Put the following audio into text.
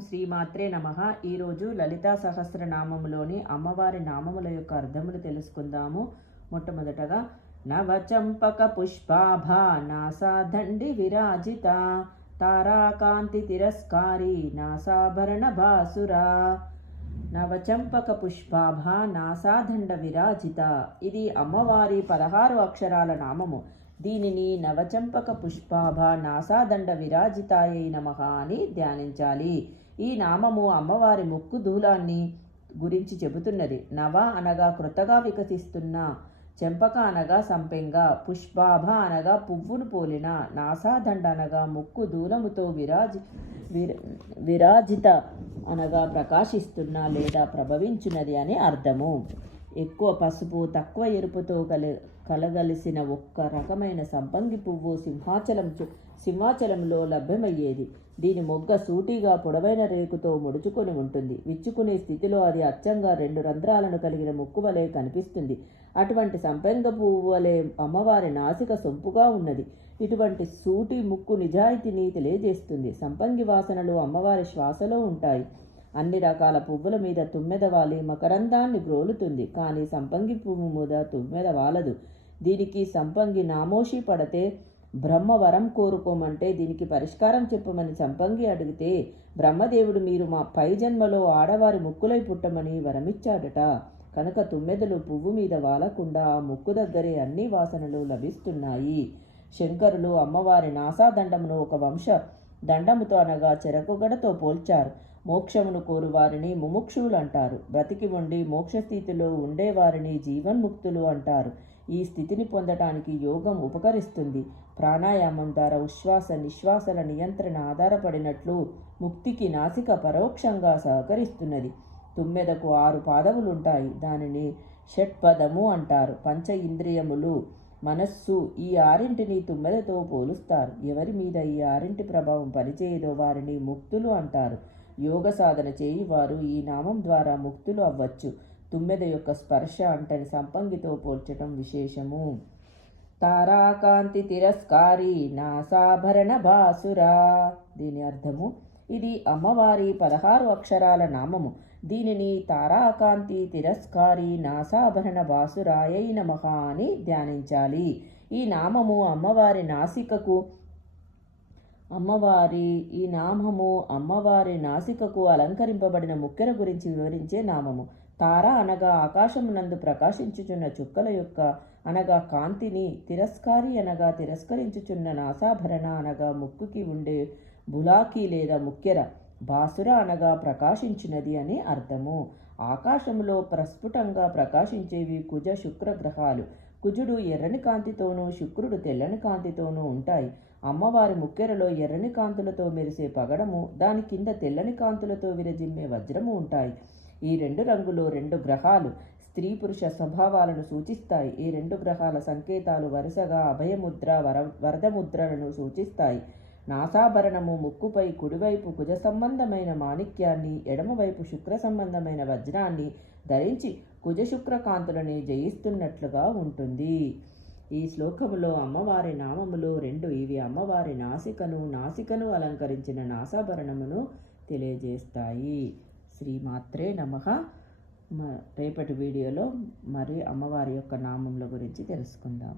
శ్రీ మాత్రే నమ ఈరోజు లలితా సహస్రనామములోని అమ్మవారి నామముల యొక్క అర్థములు తెలుసుకుందాము. మొట్టమొదటగా నవచంపక పుష్పాభ నాసాదండి విరాజిత తారాకాంతి తిరస్కారి నాసాభరణ భాసురా నవచంపక పుష్పాభ నాసాదండ విరాజిత. ఇది అమ్మవారి పదహారు అక్షరాల నామము. దీనిని నవచంపక పుష్పాభ నాసాదండ విరాజితాయై నమః అని ధ్యానించాలి. ఈ నామము అమ్మవారి ముక్కు దూలాన్ని గురించి చెబుతున్నది. నవ అనగా కృతగా వికసిస్తున్న చెంపక అనగా సంపెంగ పుష్పాభ అనగా పువ్వును పోలిన నాసాదండ అనగా ముక్కు దూలముతో విరాజి విరాజిత అనగా ప్రకాశిస్తున్న లేదా ప్రభవించున్నది అని అర్థము. ఎక్కువ పసుపు తక్కువ ఎరుపుతో కలి కలగలిసిన ఒక్క రకమైన సంపంగి పువ్వు సింహాచలం సింహాచలంలో లభ్యమయ్యేది. దీని మొగ్గ సూటిగా పొడవైన రేకుతో ముడుచుకొని ఉంటుంది. విచ్చుకునే స్థితిలో అది అచ్చంగా రెండు రంధ్రాలను కలిగిన ముక్కు వలె కనిపిస్తుంది. అటువంటి సంపెంగ పువ్వు వలె అమ్మవారి నాసిక సొంపుగా ఉన్నది. ఇటువంటి సూటి ముక్కు నిజాయితీని తెలియజేస్తుంది. సంపంగి వాసనలు అమ్మవారి శ్వాసలో ఉంటాయి. అన్ని రకాల పువ్వుల మీద తుమ్మెద వాలి మకరందాన్ని గ్రోలుతుంది. కానీ సంపంగి పువ్వు మీద తుమ్మెద వాలదు. దీనికి సంపంగి నామోషి పడితే బ్రహ్మ వరం కోరుకోమంటే దీనికి పరిష్కారం చెప్పమని సంపంగి అడిగితే బ్రహ్మదేవుడు మీరు మా పై జన్మలో ఆడవారి ముక్కులై పుట్టమని వరమిచ్చాడట. కనుక తుమ్మెదలు పువ్వు మీద వాలకుండా ఆ ముక్కు దగ్గరే అన్ని వాసనలు లభిస్తున్నాయి. శంకరులు అమ్మవారి నాసాదండమును ఒక వంశ దండముతో అనగా చెరకుగడతో పోల్చారు. మోక్షమును కోరువారిని ముముక్షువులు అంటారు. బ్రతికి ఉండి మోక్షస్థితిలో ఉండేవారిని జీవన్ముక్తులు అంటారు. ఈ స్థితిని పొందటానికి యోగం ఉపకరిస్తుంది. ప్రాణాయామం ద్వారా ఉశ్వాస నిశ్వాసల నియంత్రణ ఆధారపడినట్లు ముక్తికి నాసిక పరోక్షంగా సహకరిస్తున్నది. తుమ్మెదకు ఆరు పాదములుంటాయి. దానిని షట్పదము అంటారు. పంచ ఇంద్రియములు మనస్సు ఈ ఆరింటిని తుమ్మెదతో పోలుస్తారు. ఎవరి మీద ఈ ఆరింటి ప్రభావం పనిచేయదో వారిని ముక్తులు అంటారు. యోగ సాధన చేయి వారు ఈ నామం ద్వారా ముక్తులు అవ్వచ్చు. తుమ్మెద యొక్క స్పర్శ అంటని సంపంగితో పోల్చటం విశేషము. తారాకాంతి తిరస్కారి నాసాభరణ భాసురా దీని అర్థము ఇది అమ్మవారి పదహారు అక్షరాల నామము. దీనిని తారాకాంతి తిరస్కారి నాసాభరణ బాసురాయై నమః అని ధ్యానించాలి. ఈ నామము అమ్మవారి నాసికకు అమ్మవారి ఈ నామము అమ్మవారి నాసికకు అలంకరింపబడిన ముక్కెర గురించి వివరించే నామము. తార అనగా ఆకాశమునందు ప్రకాశించుచున్న చుక్కల యొక్క అనగా కాంతిని తిరస్కారి అనగా తిరస్కరించుచున్న నాసాభరణ అనగా ముక్కుకి ఉండే బులాకి లేదా ముక్కెర బాసుర అనగా ప్రకాశించినది అని అర్థము. ఆకాశములో ప్రస్ఫుటంగా ప్రకాశించేవి కుజ శుక్ర గ్రహాలు కుజుడు ఎర్రని కాంతితోనూ శుక్రుడు తెల్లని కాంతితోనూ ఉంటాయి. అమ్మవారి ముక్కెరలో ఎర్రని కాంతులతో మెరిసే పగడము దాని కింద తెల్లని కాంతులతో విరజిమ్మే వజ్రము ఉంటాయి. ఈ రెండు రంగులు రెండు గ్రహాలు స్త్రీ పురుష స్వభావాలను సూచిస్తాయి. ఈ రెండు గ్రహాల సంకేతాలు వరుసగా అభయముద్ర వర వరదముద్రలను సూచిస్తాయి. నాసాభరణము ముక్కుపై కుడివైపు కుజ సంబంధమైన మాణిక్యాన్ని ఎడమవైపు శుక్ర సంబంధమైన వజ్రాన్ని ధరించి కుజ శుక్రకాంతులని జయిస్తున్నట్లుగా ఉంటుంది. ఈ శ్లోకములో అమ్మవారి నామములు రెండు. ఇవి అమ్మవారి నాసికను నాసికను అలంకరించిన నాసాభరణమును తెలియజేస్తాయి. శ్రీమాత్రే నమ. రేపటి వీడియోలో మరి అమ్మవారి యొక్క నామముల గురించి తెలుసుకుందాం